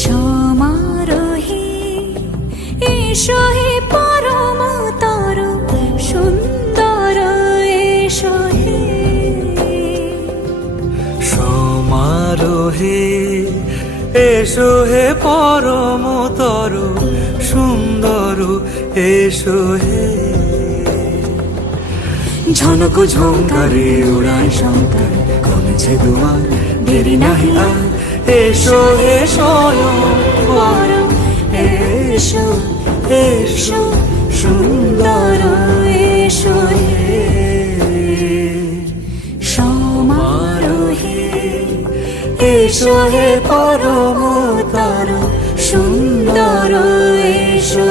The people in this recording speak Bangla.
সমারোহে এসো হে পরমতর সুন্দর এসো হে। সমারোহে এসো হে পরমতর সুন্দর এসো হে। ঝনক ঝঙ্কারে উড়ায় শঙ্কর কমেছে দুয়ার দেরি নাহি আর। এসো হে স্বয়ং বর এসো এসো সুন্দর এসো হে। সমারোহে এসো হে পরমতর সুন্দর এসো